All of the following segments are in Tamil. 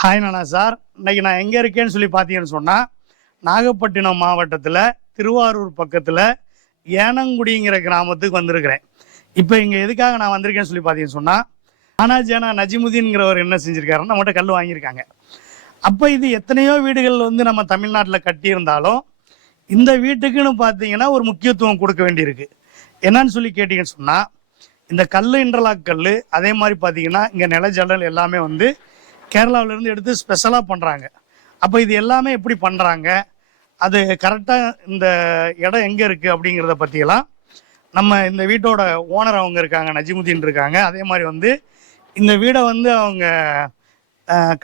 ஹாய் நானா சார் இன்னைக்கு நான் எங்கே இருக்கேன்னு சொல்லி பார்த்தீங்கன்னு சொன்னால் நாகப்பட்டினம் மாவட்டத்தில் திருவாரூர் பக்கத்தில் ஏனங்குடிங்கிற கிராமத்துக்கு வந்திருக்கிறேன். இப்போ இங்கே எதுக்காக நான் வந்திருக்கேன்னு சொல்லி பார்த்தீங்கன்னு சொன்னால் ஆனாஜானா நஜிமுதீன்கிறவர் என்ன செஞ்சுருக்காருன்னு நம்மகிட்ட கல் வாங்கியிருக்காங்க. அப்போ இது எத்தனையோ வீடுகள் வந்து நம்ம தமிழ்நாட்டில் கட்டியிருந்தாலும் இந்த வீட்டுக்குன்னு பார்த்தீங்கன்னா ஒரு முக்கியத்துவம் கொடுக்க வேண்டியிருக்கு. என்னன்னு சொல்லி கேட்டிங்கன்னு சொன்னால் இந்த கல் இன்டர்லாக் கல் அதே மாதிரி பார்த்தீங்கன்னா இங்கே நிலஜலல் எல்லாமே வந்து கேரளாவிலேருந்து எடுத்து ஸ்பெஷலாக பண்ணுறாங்க அப்போ இது எல்லாமே எப்படி பண்ணுறாங்க அது கரெக்டாக இந்த இடம் எங்கே இருக்குது அப்படிங்கிறத பற்றியெல்லாம் நம்ம இந்த வீட்டோட ஓனர் அவங்க இருக்காங்க நஜிமுதீன் இருக்காங்க. அதே மாதிரி வந்து இந்த வீடை வந்து அவங்க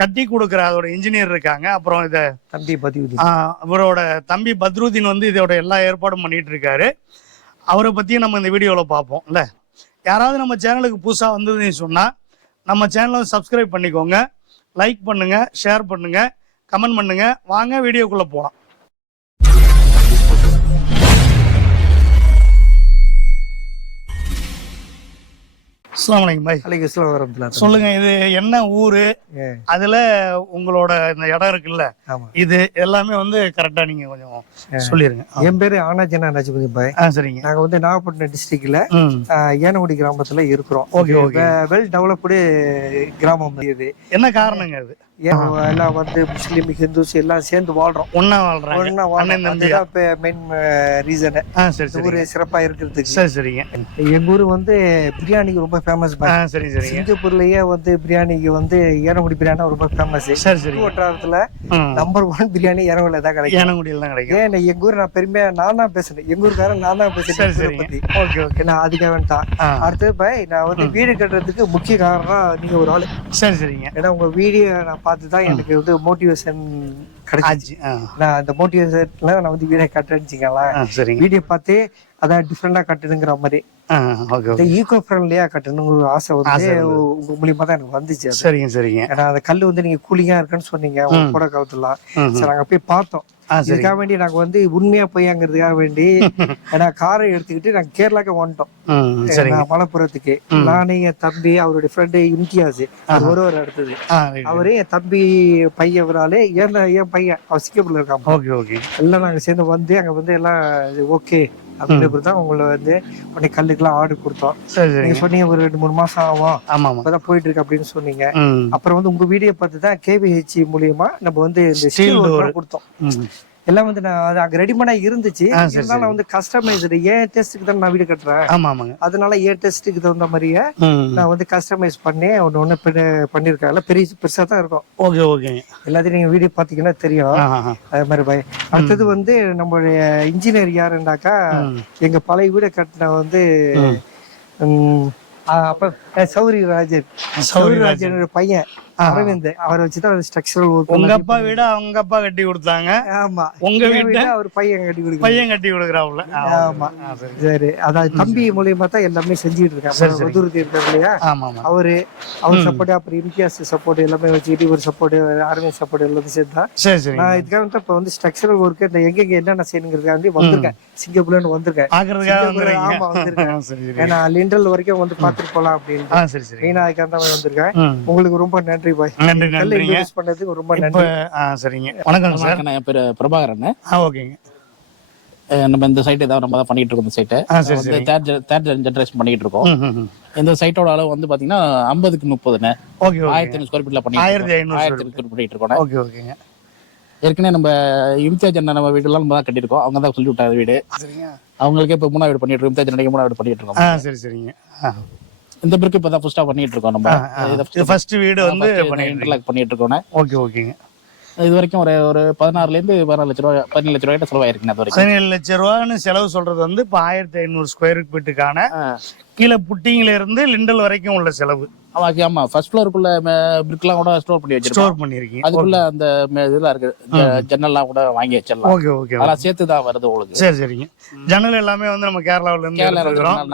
கட்டி கொடுக்குற அதோட இன்ஜினியர் இருக்காங்க. அப்புறம் இதை தம்பி பதிவு ஆஹ் அவரோட தம்பி பத்ருதீன் வந்து இதோட எல்லா ஏற்பாடும் பண்ணிட்டு இருக்காரு. அவரை பற்றியும் நம்ம இந்த வீடியோவில் பார்ப்போம். இல்லை? யாராவது நம்ம சேனலுக்கு புதுசாக வந்ததுன்னு சொன்னால் நம்ம சேனலை சப்ஸ்கிரைப் பண்ணிக்கோங்க. லைக் பண்ணுங்க ஷேர் பண்ணுங்க கமெண்ட் பண்ணுங்க. வாங்க வீடியோக்குள்ளே போகலாம் அஸ்லாம் பாய். அலைக்கு இஸ்லாம் வரமத்துல சொல்லுங்க இது என்ன ஊரு. அதுல உங்களோட இந்த இடம் இருக்குல்ல? இது எல்லாமே வந்து கரெக்டா நீங்க கொஞ்சம் சொல்லிருங்க. என் பேரு ஆனாஜனா நஜிபதி பாய். சரிங்க. நாங்க வந்து நாகப்பட்டினம் டிஸ்ட்ரிக்ட்ல ஏனகுடி கிராமத்துல இருக்கிறோம். ஓகே வெல் டெவலப்டு கிராமம் இது. என்ன காரணங்க அது? ஏன் எல்லாம் வந்து முஸ்லீம் ஹிந்துஸ் எல்லாம் சேர்ந்து வாழ்றோம். ஒன்னா வாழ்றாங்க. அண்ணன் வாழ்றோம்? அதுதான் மெயின் ரீசன் ஆ சரி சரி ஊரு சிறப்பா இருக்கிறதுக்கு. சரி சரிங்க. எங்க ஊர் வந்து பிரியாணிக்கு ரொம்ப ஃபேமஸ் சரி சரிங்க. சிங்கப்பூர்லயே வந்து பிரியாணிக்கு வந்து ஏனகுடி பிரியாணி ரொம்ப ஃபேமஸ் சரி சரி வட்டாரத்துல நம்பர் ஒன் பிரியாணி ஏனகுடியில தான் கிடைக்கும். ஏனங்குடியில் தான் கிடைக்கும். ஏன் எங்க ஊர் நான் பெருமையா நான் தான் பேசுறேன். எங்க ஊருக்காரன் நான் தான் சரி பேசுறேன் ஓகே ஓகே. ஏன்னா அதுக்காக ஆ. அடுத்தது பாய் நான் வந்து வீடு கட்டுறதுக்கு முக்கிய காரணம் நீங்க ஒரு ஆளு. சரி சரிங்க. ஏன்னா உங்க வீடியோ நான் பார்த்து தான் எனக்கு வந்து மோட்டிவேஷன் கிடைச்சிச்சு. நான் அந்த மோட்டிவேஷன்ல நான் வந்து வீடை கட்டுறேன்னு சரிங்க. வீடியோ பார்த்து அதான் டிஃப்ரெண்டா கட்டுனுங்கிற மாதிரி. ஈகோ ஃப்ரெண்ட்லியா கட்டணுங்கிற ஒரு ஆசை வந்து. உங்க மூலியமா தான் எனக்கு வந்துச்சு சரிங்க சரிங்க. ஏன்னா அந்த கல் வந்து நீங்க கூலிங்கா இருக்குன்னு சொன்னீங்க உங்க. கூட காலத்துலாம் சரி. நாங்க போய் பார்த்தோம். இதுக்காக வேண்டி நாங்க வந்து உண்மையா பொய்யாங்கிறதுக்காக வேண்டி ஏன்னா காரை எடுத்துக்கிட்டு நாங்க கேரளாக்கு வந்துட்டோம். மலப்புறத்துக்கு. நானே என் தம்பி அவருடைய ஃப்ரெண்டு இம்தியாஸ். அவர் ஒருவர் அடுத்தது. அவரு என் தம்பி பையன் ஒரு ஆளு என் பையன் அவர் சிங்கப்பூர்ல இருக்கான். எல்லாம் நாங்க சேர்ந்து வந்து அங்க வந்து எல்லாம் ஓகே. அப்படின்னு தான் உங்களை வந்து உடனே கல்லுக்கெல்லாம் ஆர்டர் கொடுத்தோம். நீங்க சொன்னீங்க ஒரு ரெண்டு மூணு மாசம் ஆகும். ஆமா அப்பதான் போயிட்டு இருக்கு அப்படின்னு சொன்னீங்க. அப்புறம் வந்து உங்க வீடியோ பார்த்து தான் கேபிஹெச் மூலியமா நம்ம வந்து இந்த ஸ்டீல். கொடுத்தோம். எல்லாம் வந்து நான் அது அங்க ரெடிமேடா இருந்துச்சு. நான் வந்து கஸ்டமைஸ்டு ஏன் டெஸ்ட்டுக்கு தான் நான் வீடு கட்டுறேன். ஆமா ஆமாங்க. அதனால ஏன் டெஸ்ட்டுக்கு தகுந்த மாதிரியே நான் வந்து கஸ்டமைஸ் பண்ணி ஒன்று ஒன்று பண்ணியிருக்காங்க பெரிய பெருசா தான் இருக்கும். ஓகே ஓகேங்க எல்லாத்தையும் நீங்க வீடியோ பார்த்தீங்கன்னா தெரியும். அது மாதிரி பை அடுத்தது வந்து நம்மளுடைய இன்ஜினியர் யாருன்னாக்கா ம். எங்க பழைய வீடு கட்டின வந்து அப்ப சௌரி ராஜன். சௌரி ராஜனோட பையன். அரவிந்த். அவரை வச்சுதான் ஸ்ட்ரக்சரல் ஒர்க் உங்க அப்பா வீட அவங்க அப்பா கட்டி கொடுத்தாங்க. ஆமா. உங்க வீட்டை அவர் பையன் கட்டி கொடுக்க பையன் கட்டி கொடுக்குறாப்புல. ஆமா. சரி. அதாவது தம்பி மூலியமா தான் எல்லாமே செஞ்சுட்டு சரி. உதுருதி இருக்காரு இல்லையா? அவரு அவர். சப்போர்ட் அப்புறம் இம்தியாஸ் சப்போர்ட் எல்லாமே வச்சுக்கிட்டு ஒரு சப்போர்ட் அரவிந்த் சப்போர்ட் எல்லாத்தையும் சேர்த்து. தான் சரி சரி. நான் இதுக்காக வந்து இப்ப வந்து ஸ்ட்ரக்சரல் ஒர்க் இந்த எங்கெங்க என்னென்ன செய்யணுங்கிறதுக்காக வந்திருக்கேன். சிங்கப்பூர்ல வந்திருக்கேன் ஆமா, வந்திருக்கேன். ஏன்னா லிண்டல் வரைக்கும் வந்து பாத்துட்டு போலாம் அப்படின்னு மெயினா அதுக்காக தான் வந்திருக்கேன். உங்களுக்கு ரொம்ப நன்றி. பாய் நன்றி நன்றிங்க. பண்ணதுக்கு ரொம்ப நன்றி. ஆ சரிங்க. வணக்கம் சார். என் பேரு பிரபாகரன் ஆ ஓகேங்க. நம்ம இந்த சைட் ஏதாவது நம்ம தான் பண்ணிட்டு இருக்கோம் இந்த சைட்டை தேர்ட் தேர்ட் ஜென்ரேஷன் பண்ணிட்டு இருக்கோம். இந்த சைட்டோட அளவு வந்து பாத்தீங்கன்னா ஐம்பதுக்கு முப்பதுன்னு. Okay okay. ஆயிரத்தி ஐநூறு ஸ்கொயர் ஃபீட்ல பண்ணிட்டு ஆயிரத்தி. ஐநூறு ஆயிரத்தி ஐநூறு பண்ணிட்டு இருக்கோம். ஓகே ஓகேங்க. ஏற்கனவே நம்ம இம்தியாஜ் அண்ணன் நம்ம வீடுலாம் நம்ம தான் கட்டியிருக்கோம். அவங்க தான் சொல்லி விட்டாங்க வீடு. சரிங்க. அவங்களுக்கே இப்போ மூணாவது வீடு பண்ணிட்டு இருக்கோம். இம்தியாஜ் அண்ணனுக்கு மூணாவது வீடு பண்ணிட்டு இருக்கோம். சரி சரிங்க. இந்த பிறகு இப்போ தான் ஃபர்ஸ்டா பண்ணிட்டு இருக்கோம் நம்ம. ஃபர்ஸ்ட் வீடு வந்து இன்டர்லாக் பண்ணிட்டு இருக்கோம். ஓகே ஓகேங்க. இது வரைக்கும் ஒரு ஒரு பதினாறுல இருந்து பதினாலு லட்ச ரூபாய் பதினேழு லட்ச ரூபாய் செலவாயிருக்குங்க அது வரைக்கும். பதினேழு லட்ச ரூபான்னு செலவு சொல்றது வந்து இப்போ ஆயிரத்தி ஐநூறு ஸ்கொயர் ஃபீட்டுக்கான. கீழே புட்டிங்ல இருந்து லிண்டல் வரைக்கும் உள்ள செலவு. ஆமா ஆமா. ஃபர்ஸ்ட் ஃப்ளோருக்குள்ள பிரிக்லாம் கூட ஸ்டோர் பண்ணி வச்சிருக்கோம். ஸ்டோர் பண்ணிருக்கீங்க. அதுக்குள்ள அந்த இதெல்லாம் இருக்கு. ஜன்னல்லாம் கூட வாங்கி வச்சிடலாம். ஓகே ஓகே அதெல்லாம் சேர்த்து தான் வருது உங்களுக்கு. சரி சரிங்க. ஜன்னல் எல்லாமே வந்து நம்ம கேரளாவுல இருந்து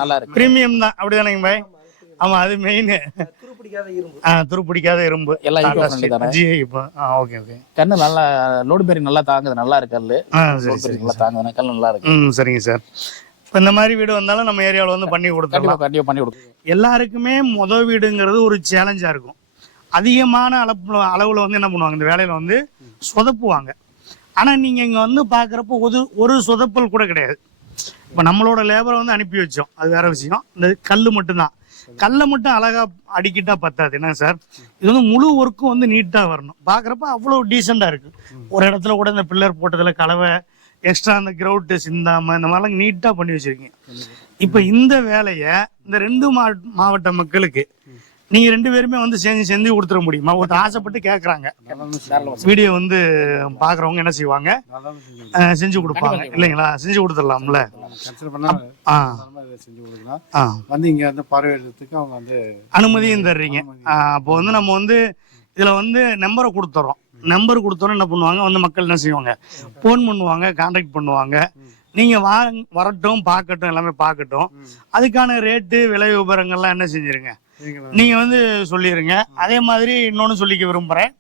நல்லா இருக்கு. பிரீமியம் தான். அப்படிதானேங்க பாய்? ஆமா அது மெயின் துருப்பிடிக்காத இரும்பு. துரு பிடிக்காத இரும்பு. எல்லாம்? ஜி இப்போ. ஓகே ஓகே கண்ணு நல்லா லோடு பேரி நல்லா தாங்குது நல்லா இருக்கு கல்லு நல்லா தாங்குது கல் நல்லா இருக்கு. ம் சரிங்க சார் இப்போ இந்த மாதிரி வீடு வந்தாலும் நம்ம ஏரியாவில் வந்து பண்ணி கொடுத்துடலாம். கண்டிப்பா கண்டிப்பா பண்ணி கொடுக்கும் எல்லாருக்குமே மொதல் வீடுங்கிறது ஒரு சேலஞ்சா இருக்கும். அதிகமான அளவு அளவில் வந்து என்ன பண்ணுவாங்க? இந்த வேலையில் வந்து சொதப்புவாங்க. ஆனால் நீங்கள் இங்கே வந்து பார்க்குறப்போ ஒரு ஒரு சொதப்பல் கூட கிடையாது. இப்போ நம்மளோட லேபரை வந்து அனுப்பி வச்சோம். அது வேற விஷயம். இந்த கல் மட்டும்தான். கல்லை மட்டும் அழகா அடிக்கிட்டா பத்தாது. என்ன சார்? இது வந்து முழு ஒர்க்கும் வந்து நீட்டாக வரணும். பார்க்குறப்ப அவ்வளோ டீசெண்டாக இருக்கு. ஒரு இடத்துல கூட இந்த பில்லர் போட்டதுல கலவை எக்ஸ்ட்ரா அந்த கிரவுட்டு சிந்தாம இந்த மாதிரிலாம் நீட்டாக பண்ணி வச்சிருக்கீங்க. இப்போ இந்த வேலையை இந்த ரெண்டு மாவட்ட மக்களுக்கு நீங்க ரெண்டு பேருமே வந்து செஞ்சு செஞ்சு கொடுத்துட முடியுமா? ஒருத்தர் ஆசைப்பட்டு கேட்குறாங்க வீடியோ வந்து பார்க்குறவங்க என்ன செய்வாங்க? செஞ்சு கொடுப்பாங்க. இல்லைங்களா? செஞ்சு கொடுத்துடலாம்ல. கன்சிடர் பண்ணா ஆ. செஞ்சு கொடுக்கலாம் வந்து இங்க வந்து பார்வையிடுறதுக்கு அவங்க வந்து அனுமதியும் தர்றீங்க. அப்போ வந்து நம்ம வந்து இதுல வந்து நம்பரை கொடுத்துறோம். நம்பர் கொடுத்தோன்னே என்ன பண்ணுவாங்க? வந்து மக்கள் என்ன செய்வாங்க? ஃபோன் பண்ணுவாங்க கான்டாக்ட் பண்ணுவாங்க. நீங்க வா வரட்டும் பார்க்கட்டும் எல்லாமே பார்க்கட்டும். அதுக்கான ரேட்டு விலை விவரங்கள்லாம் என்ன செஞ்சிருங்க? நீங்க நீங்க வந்து சொல்லிடுங்க அதே மாதிரி இன்னொன்னு சொல்லிக்க விரும்புறேன்.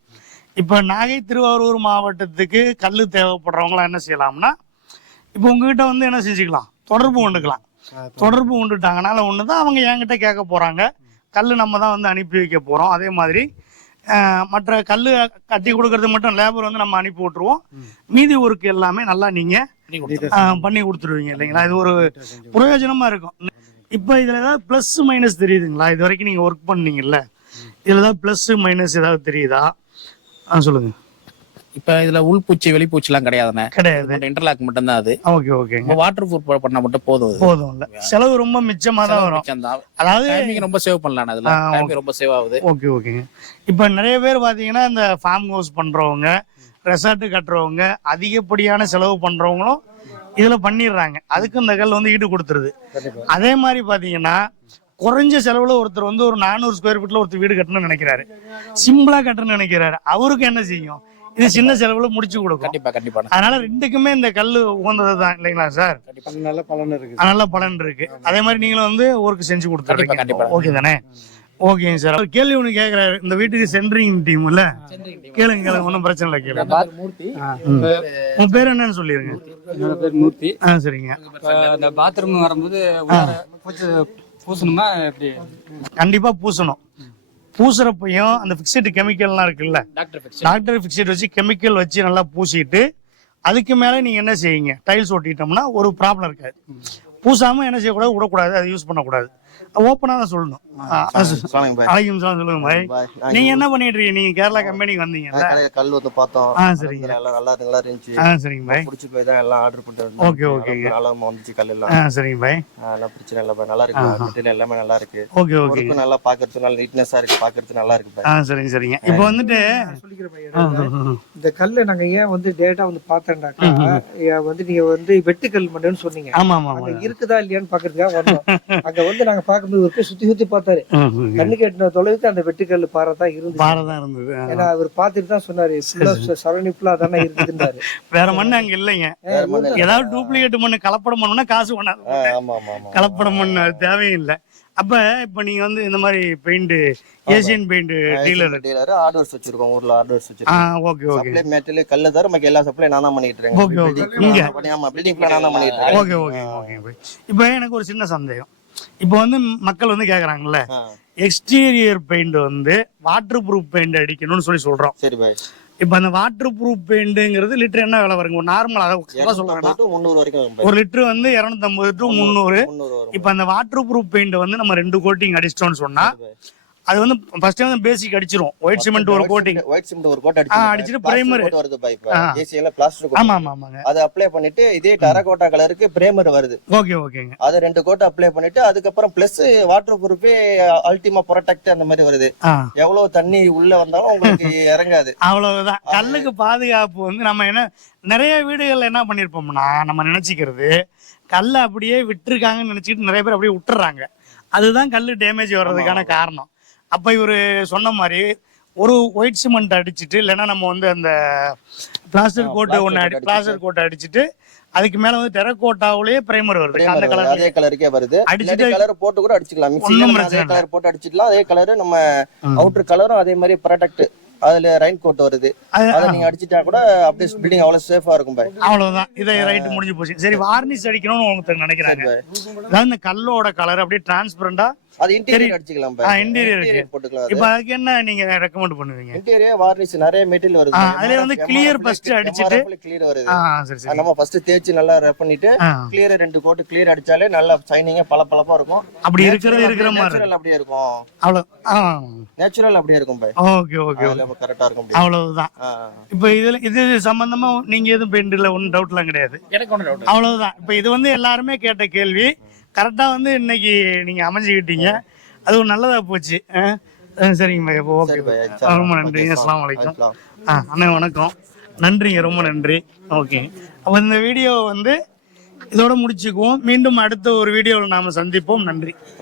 இப்போ நாகை திருவாரூர் மாவட்டத்துக்கு கல் தேவைப்படுறவங்களாம் என்ன செய்யலாம்னா இப்போ உங்ககிட்ட வந்து என்ன செஞ்சுக்கலாம்? தொடர்பு கொண்டுக்கலாம். தொடர்பு கொண்டுட்டாங்கனால ஒன்று தான் அவங்க என்கிட்ட கேட்க போகிறாங்க கல் நம்ம தான் வந்து அனுப்பி வைக்க போகிறோம் அதே மாதிரி மற்ற கல் கட்டி கொடுக்கறது மட்டும் லேபர் வந்து நம்ம அனுப்பி விட்ருவோம் மீதி ஒர்க் எல்லாமே நல்லா நீங்கள் பண்ணி கொடுத்துருவீங்க இல்லைங்களா? இது ஒரு பிரயோஜனமாக இருக்கும். இப்போ இதில் ஏதாவது ப்ளஸ் மைனஸ் தெரியுதுங்களா? இது வரைக்கும் நீங்கள் ஒர்க் பண்ணீங்கல்ல. இதில் ஏதாவது ப்ளஸ் மைனஸ் ஏதாவது தெரியுதா? ஆ சொல்லுங்கள் இப்ப இதுல உள்பூச்சி வெளிப்பூச்சிலாம் கிடையாதுண்ணே. கிடையாது. இன்டர்லாக் மட்டும் தான் அது. ஓகே ஓகேங்க. வாட்டர் ப்ரூஃப் பண்ணா மட்டும் போதும் போதும் இல்லை. செலவு ரொம்ப மிச்சமாக தான் வரும். அதாவது டைமிங் ரொம்ப சேவ் பண்ணலாம் அதுல டைமிங் ரொம்ப சேவ் ஆகுது. ஓகே ஓகேங்க. இப்போ நிறைய பேர் பார்த்தீங்கன்னா இந்த ஃபார்ம் ஹவுஸ் பண்ணுறவங்க ரெசார்ட்டு கட்டுறவங்க அதிகப்படியான செலவு பண்ணுறவங்களும் இதில் பண்ணிடுறாங்க. அதுக்கு இந்த கல் வந்து ஈடு கொடுத்துருது. அதே மாதிரி பார்த்தீங்கன்னா குறைஞ்ச செலவில் ஒருத்தர் வந்து ஒரு நானூறு ஸ்கொயர் ஃபீட்டில் ஒருத்தர் வீடு கட்டணும்னு நினைக்கிறாரு. சிம்பிளாக கட்டணும்னு நினைக்கிறாரு. அவருக்கு என்ன செய்யும்? இது சின்ன செலவில் முடிச்சு கொடுக்கும். கண்டிப்பா கண்டிப்பா. அதனால ரெண்டுக்குமே இந்த கல் உகந்தது தான் இல்லைங்களா சார் நல்ல பலன் இருக்குது நல்ல பலன் இருக்கு. அதே மாதிரி நீங்களும் வந்து ஒர்க் செஞ்சு கொடுத்துருக்கீங்க கண்டிப்பா. ஓகே தானே? ஓகேங்க சார் கேள்வி ஒன்று கேட்குறாரு இந்த வீட்டுக்கு சென்ட்ரிங் டீம் இல்ல? கேளுங்க கேளுங்க. ஒன்றும் பிரச்சனை இல்லை கேளுங்க. மூர்த்தி. உன் பேர் என்னன்னு சொல்லிருங்க. என்னோட பேர் மூர்த்தி. ஆ சரிங்க. இந்த பாத்ரூம் வரும்போது பூசணுமா எப்படி? கண்டிப்பா பூசணும். பூசுறப்பையும் அந்த ஃபிக்ஸட் கெமிக்கல்லாம் இருக்குல்ல? டாக்டர் ஃபிக்ஸ் டாக்டர் ஃபிக்ஸட் வச்சு கெமிக்கல் வச்சு நல்லா பூசிட்டு அதுக்கு மேல நீங்க என்ன செய்யுங்க டைல்ஸ் ஒட்டிட்டோம்னா ஒரு ப்ராப்ளம் இருக்காது. பூசாம என்ன செய்யக்கூடாது? விடக்கூடாது. அதை யூஸ் பண்ணக்கூடாது. ஓப்பனா தான் சொல்லணும். அழகிம் சார் சொல்லுங்க பாய் நீங்க என்ன பண்ணிட்டு இருக்கீங்க? நீங்க கேரளா கம்பெனிக்கு வந்தீங்கல்ல? கடையில கல் வந்து பார்த்தோம். ஆ சரிங்க. எல்லாம் நல்லா நல்லா இருந்துச்சு. ஆ சரிங்க பாய் பிடிச்சி போய் தான் எல்லாம் ஆர்டர் பண்ணிட்டு. ஓகே ஓகேங்க நல்லா வந்துச்சு கல் எல்லாம். ஆ சரிங்க பாய் பிரச்சனை இல்லை பாய் நல்லா இருக்கு. மெட்டீரியல் எல்லாமே நல்லா இருக்கு. ஓகே ஓகே நல்லா பாக்குறதுக்கு நல்லா நீட்னஸா இருக்கு. பாக்குறதுக்கு நல்லா இருக்கு பாய் ஆ சரிங்க சரிங்க. இப்போ வந்துட்டு சொல்லிக்கிற பையன். இந்த கல்லை நாங்க ஏன் வந்து டேட்டா வந்து பார்த்தேன்டாக்கா வந்து நீங்க வந்து வெட்டுக்கல் மட்டும்னு சொன்னீங்க. ஆமா ஆமா இருக்குதா இல்லையான்னு பாக்குறதுக்காக வந்தோம். அங்க வந்து நாங்க பார்க்கும்போது ஒரு போய் சுத்தி சுத்தி பார்த்தாரு. கண்ணுக்கு எட்டின தொலைவுக்கு அந்த வெட்டுக்கல் பாறை தான் இருந்துச்சு பாரதான் இருந்தது. ஏன்னா அவர் பார்த்துட்டு தான் சொன்னாரு சரவணி ஃபுல்லா தானே இருக்குதுன்றாரு வேற மண்ணு அங்க இல்லைங்க. ஏதாவது டூப்ளிகேட் மண்ணு கலப்படம் பண்ணணும்னா காசு பண்ணாது கலப்படம் மண்ணு அது தேவையில்லை அப்ப இப்ப நீங்க வந்து இந்த மாதிரி paint Asian paint dealer dealer orders வச்சிருக்கோம் ஊர்ல ஆர்டர்ஸ் வச்சிருக்கோம். Okay okay. சப்ளை மெட்டீரியல் கல்ல தவிர மக்க எல்லா சப்ளை நான் தான் பண்ணிட்டு. இருக்கேன். இங்க? Building- ஆமா பில்டிங் பிளான் நான் தான் பண்ணிட்டு இருக்கேன். Okay okay okay. இப்போ எனக்கு ஒரு சின்ன சந்தேகம். இப்போ வந்து மக்கள் வந்து கேக்குறாங்கல்ல எக்ஸ்டீரியர் பெயிண்ட் வந்து வாட்டர் ப்ரூஃப் பெயிண்ட் அடிக்கணும்னு சொல்லி சொல்றோம். சரி பாய் இப்போ அந்த வாட்டர் ப்ரூஃப் பெயிண்ட்ங்கிறது லிட்டர் என்ன விலை வருங்க? ஒரு நார்மல் அதை சொல்ல வேணாம் to முந்நூறு வரைக்கும் வரும் பாய். ஒரு லிட்டர் வந்து இரநூத்தம்பது டு முந்நூறு இப்போ அந்த வாட்டர் ப்ரூஃப் பெயிண்ட் வந்து நம்ம ரெண்டு கோட்டிங் அடிச்சிட்டோம்னு சொன்னா அது வந்து ஃபர்ஸ்ட் வந்து பேசிக் அடிச்சிரும். ஒயிட் சிமெண்ட் ஒரு கோட்டிங் ஒயிட் சிமெண்ட் ஒரு கோட் ஆ, அடிச்சிட்டு primer. வருது பை ஆ. ஏசிஎல்ல பிளாஸ்டிக் ஆமா ஆமா ஆமாங்க அதை அப்ளை பண்ணிட்டு இதே டெரகோட்டா கலருக்கு பிரேமர் வருது. ஓகே ஓகேங்க அது ரெண்டு கோட் அப்ளை பண்ணிட்டு அதுக்கப்புறம் பிளஸ் வாட்டர் ப்ரூஃபே அல்டிமா ப்ரொடெக்ட் அந்த மாதிரி வருது. எவ்வளவு தண்ணி உள்ள வந்தாலும் உங்களுக்கு இறங்காது. அவ்வளவுதான். கல்லுக்கு பாதுகாப்பு வந்து நம்ம என்ன நிறைய வீடுகள்ல என்ன பண்ணிருப்போம்னா நம்ம நினைச்சுக்கிறது கல்லை அப்படியே விட்டுருக்காங்கன்னு நினைச்சிட்டு நிறைய பேர் அப்படியே விட்டுறாங்க. அதுதான் கல்லு டேமேஜ் வர்றதுக்கான காரணம். அப்ப இவரு சொன்ன மாதிரி ஒரு ஒயிட் சிமெண்ட் அடிச்சிட்டு இல்லைன்னா நம்ம வந்து அந்த பிளாஸ்டர் கோட்டு ஒன்று அடி பிளாஸ்டர் கோட்டை அடிச்சிட்டு. அதுக்கு மேல வந்து டெரக்கோட்டாவிலேயே பிரைமர் வருது. அந்த. கலர் அதே கலருக்கே வருது. அடிச்சிட்டு- கலர் போட்டு கூட அடிச்சுக்கலாம். மிக்ஸில அதே கலர் போட்டு அடிச்சிடலாம் அதே கலர் நம்ம அவுட்டர் கலரும் அதே மாதிரி ப்ரொடெக்ட் அதுல ரெயின் கோட் வருது. அது- நீங்க அடிச்சிட்டா கூட அப்படியே பில்டிங் அவ்வளவு சேஃபா இருக்கும் பாய் அவ்வளவுதான். இதை ரைட் முடிஞ்சு போச்சு. சரி வார்னிஷ் அடிக்கணும்னு ஒருத்தர் நினைக்கிறாங்க. அதாவது இந்த கல்லோட கலர் அப்படியே டிரான்ஸ்பரண்டா அது இன்டீரியர் அடிச்சுக்கலாம் ஆ, இருக்கு. போட்டுக்கலாம் இப்போ அதுக்கு என்ன நீங்க ரெக்கமெண்ட் பண்ணுவீங்க? இன்டீரியர் வார்னிஷ் நிறைய மெட்டீரியல் வருது. ஆ, அதுலயே வந்து clear first அடிச்சிட்டு- கிளியர் வருது. நம்ம ஃபர்ஸ்ட் தேய்ச்சி நல்லா ரப் பண்ணிட்டு கிளியர் ரெண்டு கோட் கிளியர் அடிச்சாலே நல்லா ஷைனிங்கா பளபளப்பா இருக்கும். அப்படி இருக்கிறது இருக்கிற மாதிரி. அப்படியே இருக்கும். அவ்வளோ ஆ. நேச்சுரல் அப்படியே இருக்கும் பை ஓகே ஓகே அதுல கரெக்டா இருக்கும். அவ்வளவுதான். இப்போ இதுல இது சம்பந்தமா நீங்க எதுவும் பெயிண்டில் ஒன்றும் டவுட்லாம் கிடையாது. எனக்கு ஒன்றும் டவுட் அவ்வளவுதான். இப்போ இது வந்து எல்லாருமே கேட்ட கேள்வி. கரெக்டாக வந்து இன்னைக்கு நீங்க அமைஞ்சுக்கிட்டீங்க. அது ஒரு நல்லதா போச்சு. சரிங்க பை இப்போ ஓகே. ரொம்ப நன்றி. அஸ்லாம் வலைக்கம். ஆ அண்ணா வணக்கம். நன்றிங்க ரொம்ப நன்றி. ஓகே. அப்போ இந்த வீடியோ வந்து இதோட முடிச்சுக்குவோம். மீண்டும் அடுத்த ஒரு வீடியோவில் நாம சந்திப்போம். நன்றி.